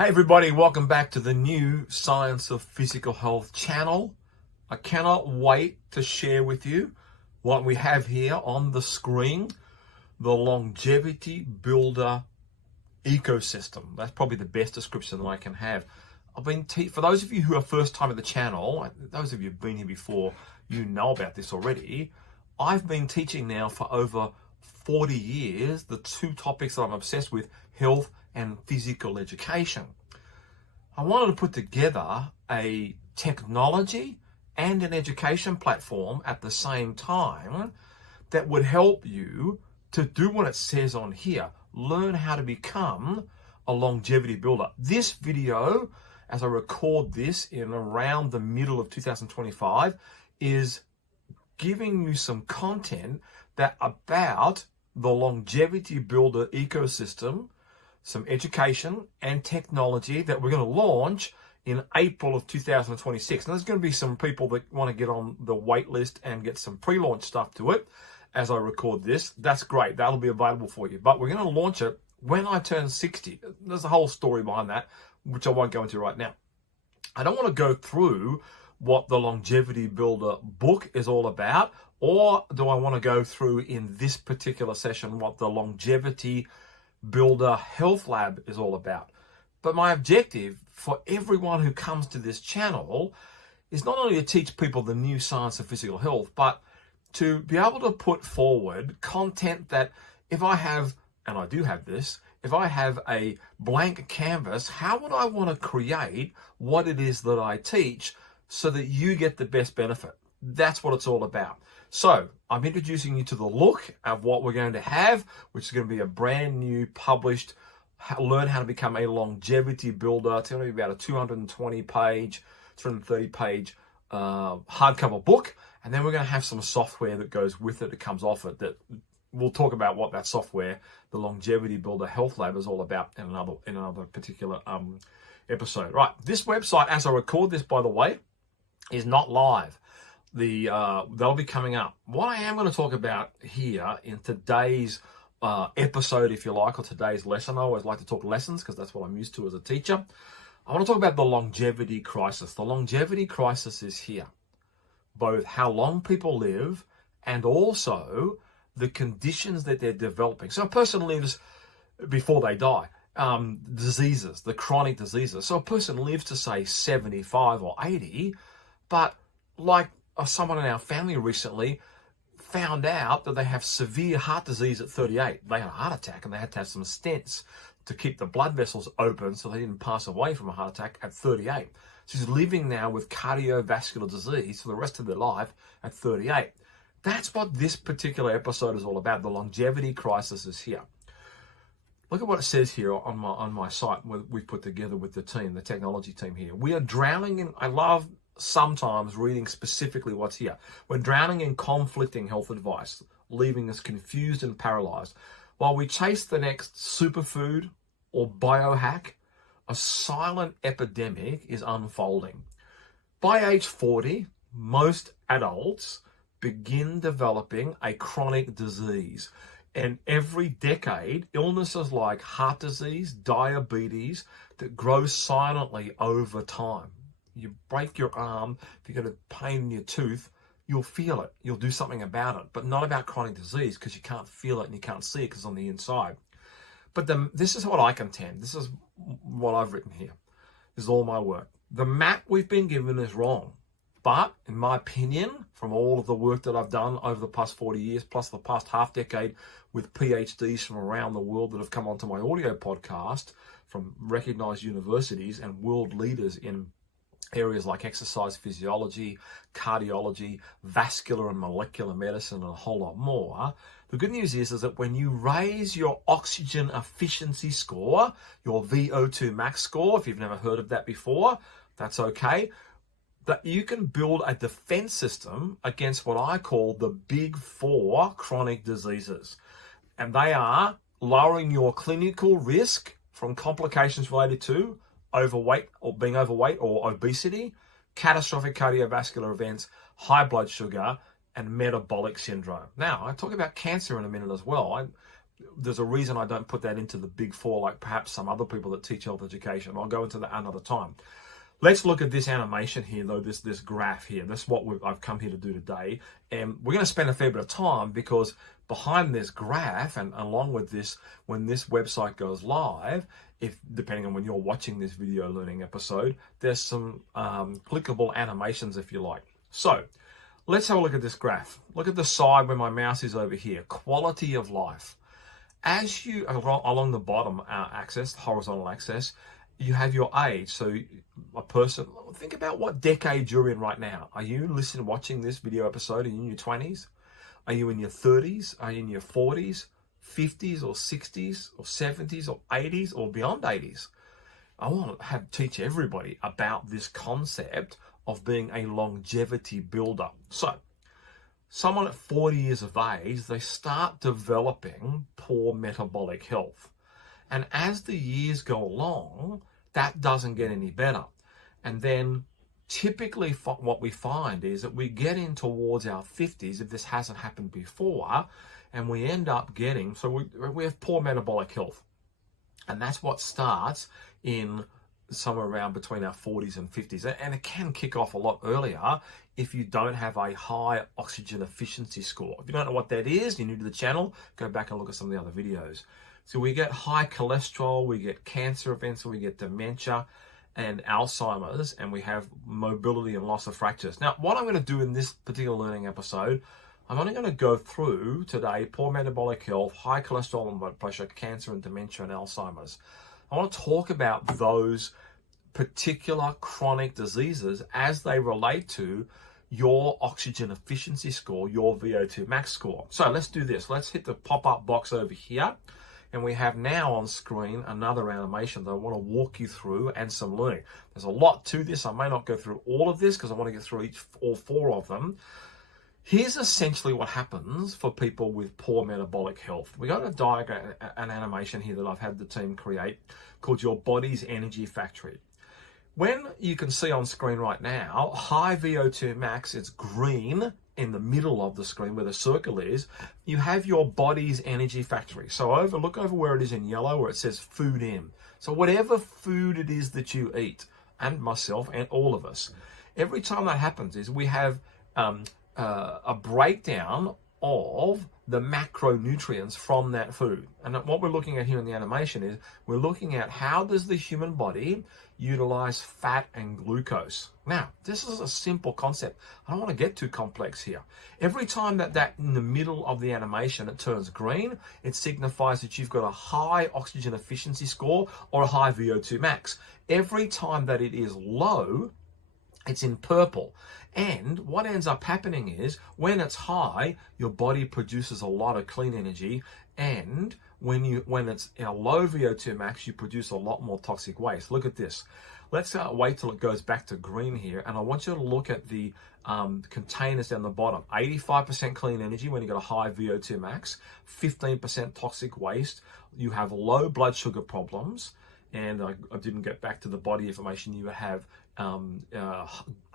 Hey everybody, welcome back to the new Science of Physical Health channel. I cannot wait to share with you what we have here on the screen, the longevity builder ecosystem. That's probably the best description that I can have. For those of you who are first time at the channel, those of you who've been here before, you know about this already. I've been teaching now for over 40 years the two topics that I'm obsessed with, health and physical education. I wanted to put together a technology and an education platform at the same time that would help you to do what it says on here, learn how to become a longevity builder. This video, as I record this in around the middle of 2025, is giving you some content about the longevity builder ecosystem, some education and technology that we're going to launch in April of 2026. And there's going to be some people that want to get on the wait list and get some pre-launch stuff to it as I record this. That's great. That'll be available for you. But we're going to launch it when I turn 60. There's a whole story behind that, which I won't go into right now. I don't want to go through what the Longevity Builder book is all about, or do I want to go through in this particular session what the Longevity Builder Health Lab is all about. But my objective for everyone who comes to this channel is not only to teach people the new science of physical health, but to be able to put forward content that if I have, and I do have this, if I have a blank canvas, how would I want to create what it is that I teach so that you get the best benefit? That's what it's all about. So I'm introducing you to the look of what we're going to have, which is going to be a brand new published Learn How to Become a Longevity Builder. It's going to be about a 230 page hardcover book. And then we're going to have some software that goes with it, that comes off it, that we'll talk about what that software, the Longevity Builder Health Lab, is all about in another particular episode. Right, this website, as I record this, by the way, is not live. They'll be coming up. What I am going to talk about here in today's episode, if you like, or today's lesson, I always like to talk lessons because that's what I'm used to as a teacher. I want to talk about the longevity crisis. The longevity crisis is here. Both how long people live and also the conditions that they're developing. So a person lives before they die. Diseases, the chronic diseases. So a person lives to say 75 or 80, but like someone in our family recently found out that they have severe heart disease at 38. They had a heart attack and they had to have some stents to keep the blood vessels open so they didn't pass away from a heart attack at 38. She's living now with cardiovascular disease for the rest of their life at 38. That's what this particular episode is all about. The longevity crisis is here. Look at what it says here on my site we've put together with the team, the technology team here. We are drowning in, I love sometimes reading specifically what's here. We're drowning in conflicting health advice, leaving us confused and paralyzed. While we chase the next superfood or biohack, a silent epidemic is unfolding. By age 40, most adults begin developing a chronic disease. And every decade, illnesses like heart disease, diabetes, that grow silently over time. You break your arm, if you get a pain in your tooth, you'll feel it. You'll do something about it, but not about chronic disease because you can't feel it and you can't see it because it's on the inside. But this is what I contend. This is what I've written here. This is all my work. The map we've been given is wrong. But in my opinion, from all of the work that I've done over the past 40 years, plus the past half decade with PhDs from around the world that have come onto my audio podcast from recognized universities and world leaders in areas like exercise physiology, cardiology, vascular and molecular medicine, and a whole lot more. The good news is that when you raise your oxygen efficiency score, your VO2 Max Score, if you've never heard of that before, that's okay, that you can build a defense system against what I call the big four chronic diseases. And they are lowering your clinical risk from complications related to overweight or being overweight or obesity, catastrophic cardiovascular events, high blood sugar, and metabolic syndrome. Now, I talk about cancer in a minute as well. there's a reason I don't put that into the big four like perhaps some other people that teach health education. I'll go into that another time. Let's look at this animation here, though, this graph here. That's what I've come here to do today. And we're going to spend a fair bit of time because behind this graph and along with this, when this website goes live, if depending on when you're watching this video learning episode, there's some clickable animations, if you like. So let's have a look at this graph. Look at the side where my mouse is over here. Quality of life. As you, along the bottom axis, horizontal axis, you have your age. So a person, think about what decade you're in right now. Are you watching this video episode? Are you in your 20s? Are you in your 30s? Are you in your 40s, 50s or 60s or 70s or 80s or beyond 80s? I want to teach everybody about this concept of being a longevity builder. So someone at 40 years of age, they start developing poor metabolic health. And as the years go along, that doesn't get any better. And then typically what we find is that we get in towards our 50s, if this hasn't happened before, and we end up getting, so we have poor metabolic health. And that's what starts in somewhere around between our 40s and 50s. And it can kick off a lot earlier if you don't have a high oxygen efficiency score. If you don't know what that is, you're new to the channel, go back and look at some of the other videos. So we get high cholesterol, we get cancer events, we get dementia and Alzheimer's, and we have mobility and loss of fractures. Now, what I'm going to do in this particular learning episode, I'm only going to go through today poor metabolic health, high cholesterol and blood pressure, cancer and dementia and Alzheimer's. I want to talk about those particular chronic diseases as they relate to your oxygen efficiency score, your VO2 max score. So let's do this. Let's hit the pop-up box over here. And we have now on screen another animation that I want to walk you through and some learning. There's a lot to this. I may not go through all of this because I want to get through all four of them. Here's essentially what happens for people with poor metabolic health. We got a diagram, an animation here that I've had the team create called your body's energy factory. When you can see on screen right now, high VO2 max, it's green in the middle of the screen where the circle is, you have your body's energy factory. So look over where it is in yellow where it says food in. So whatever food it is that you eat, and myself and all of us, every time that happens is we have a breakdown of the macronutrients from that food. And what we're looking at here in the animation is we're looking at how does the human body utilize fat and glucose. Now, this is a simple concept. I don't want to get too complex here. Every time that in the middle of the animation it turns green, it signifies that you've got a high oxygen efficiency score or a high VO2 max. Every time that it is low, it's in purple. And what ends up happening is when it's high, your body produces a lot of clean energy, and when it's in a low VO2 max, you produce a lot more toxic waste. Look at this. Let's wait till it goes back to green here, and I want you to look at the containers down the bottom. 85% clean energy when you got a high VO2 max, 15% toxic waste. You have low blood sugar problems, and I didn't get back to the body information. You have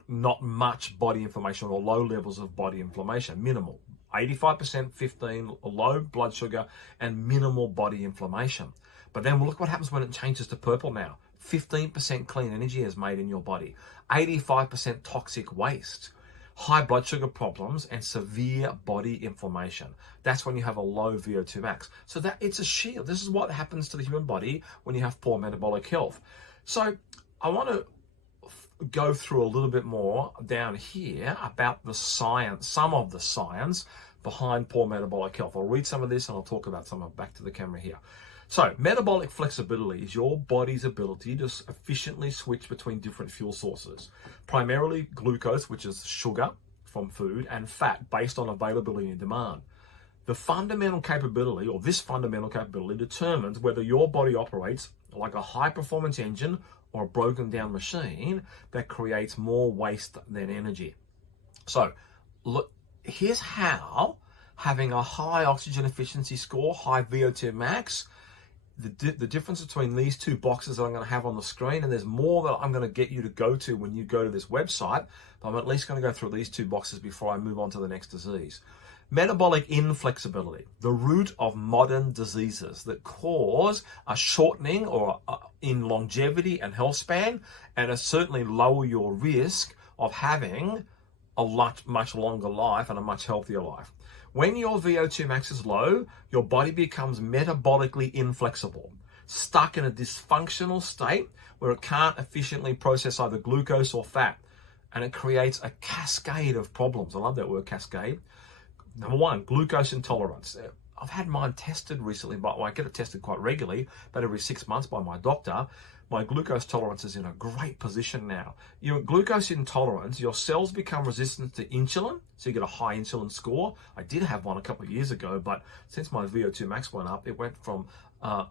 not much body inflammation or low levels of body inflammation, minimal. 85%, 15, low blood sugar and minimal body inflammation. But then look what happens when it changes to purple now. 15% clean energy is made in your body. 85% toxic waste. High blood sugar problems and severe body inflammation. That's when you have a low VO2 max. So that it's a shield. This is what happens to the human body when you have poor metabolic health. So I want to go through a little bit more down here about the science, some of the science behind poor metabolic health. I'll read some of this and I'll talk about some of back to the camera here. So metabolic flexibility is your body's ability to efficiently switch between different fuel sources, primarily glucose, which is sugar from food, and fat based on availability and demand. The fundamental capability, or this fundamental capability, determines whether your body operates like a high performance engine or a broken down machine that creates more waste than energy. So look, here's how having a high oxygen efficiency score, high VO2 max, the difference between these two boxes that I'm going to have on the screen, and there's more that I'm going to get you to go to when you go to this website, but I'm at least going to go through these two boxes before I move on to the next disease. Metabolic inflexibility, the root of modern diseases that cause a shortening or in longevity and health span, and certainly lower your risk of having a much longer life and a much healthier life. When your VO2 max is low, your body becomes metabolically inflexible, stuck in a dysfunctional state where it can't efficiently process either glucose or fat, and it creates a cascade of problems. I love that word, cascade. Number one, glucose intolerance. I've had mine tested recently, but I get it tested quite regularly, about every 6 months by my doctor. My glucose tolerance is in a great position now. Your glucose intolerance, your cells become resistant to insulin, so you get a high insulin score. I did have one a couple of years ago, but since my VO2 max went up, it went from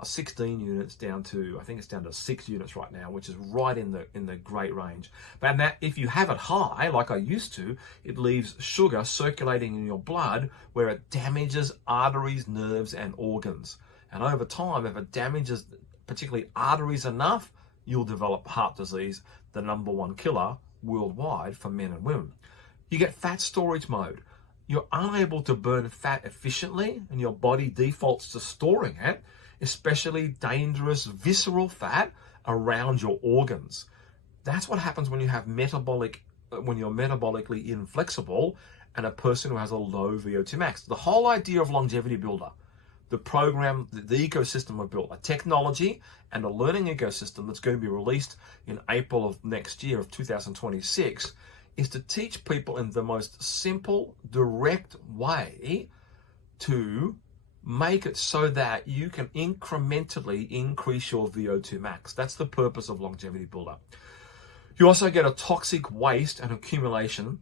16 units down to, I think it's down to 6 units right now, which is right in the great range. But that, if you have it high, like I used to, it leaves sugar circulating in your blood where it damages arteries, nerves, and organs. And over time, if it damages particularly arteries enough, you'll develop heart disease, the #1 killer worldwide for men and women. You get fat storage mode. You're unable to burn fat efficiently, and your body defaults to storing it, especially dangerous visceral fat around your organs. That's what happens when you have when you're metabolically inflexible and a person who has a low VO2 max. The whole idea of Longevity Builder, the program, the ecosystem we've built, a technology and a learning ecosystem that's going to be released in April of next year of 2026, is to teach people in the most simple, direct way to make it so that you can incrementally increase your VO2 max. That's the purpose of Longevity Builder. You also get a toxic waste and accumulation.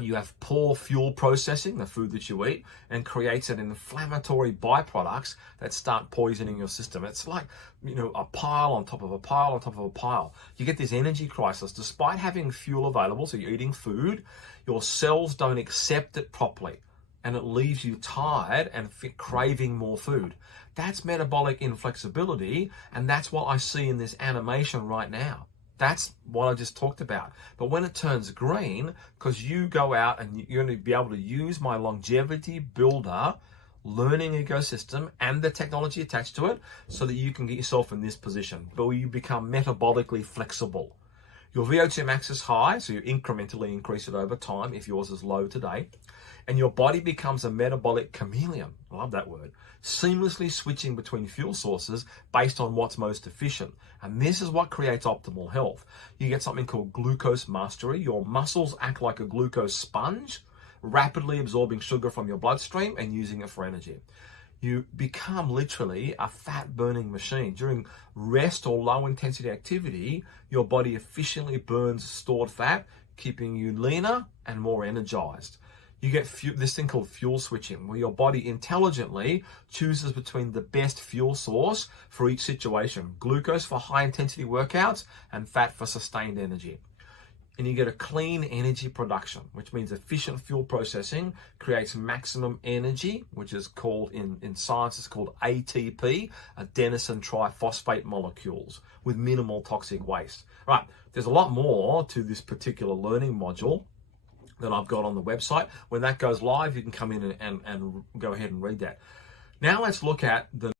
You have poor fuel processing, the food that you eat, and creates an inflammatory byproducts that start poisoning your system. It's like, a pile on top of a pile on top of a pile. You get this energy crisis. Despite having fuel available, so you're eating food, your cells don't accept it properly, and it leaves you tired and craving more food. That's metabolic inflexibility, and that's what I see in this animation right now. That's what I just talked about. But when it turns green, because you go out and you're going to be able to use my Longevity Builder learning ecosystem and the technology attached to it so that you can get yourself in this position, but you become metabolically flexible. Your VO2 max is high, so you incrementally increase it over time if yours is low today. And your body becomes a metabolic chameleon. I love that word. Seamlessly switching between fuel sources based on what's most efficient. And this is what creates optimal health. You get something called glucose mastery. Your muscles act like a glucose sponge, rapidly absorbing sugar from your bloodstream and using it for energy. You become literally a fat burning machine. During rest or low intensity activity, your body efficiently burns stored fat, keeping you leaner and more energized. You get this thing called fuel switching, where your body intelligently chooses between the best fuel source for each situation. Glucose for high intensity workouts and fat for sustained energy. And you get a clean energy production, which means efficient fuel processing creates maximum energy, which is called in science, it's called ATP, adenosine triphosphate molecules, with minimal toxic waste. Right, there's a lot more to this particular learning module that I've got on the website. When that goes live, you can come in and go ahead and read that. Now let's look at the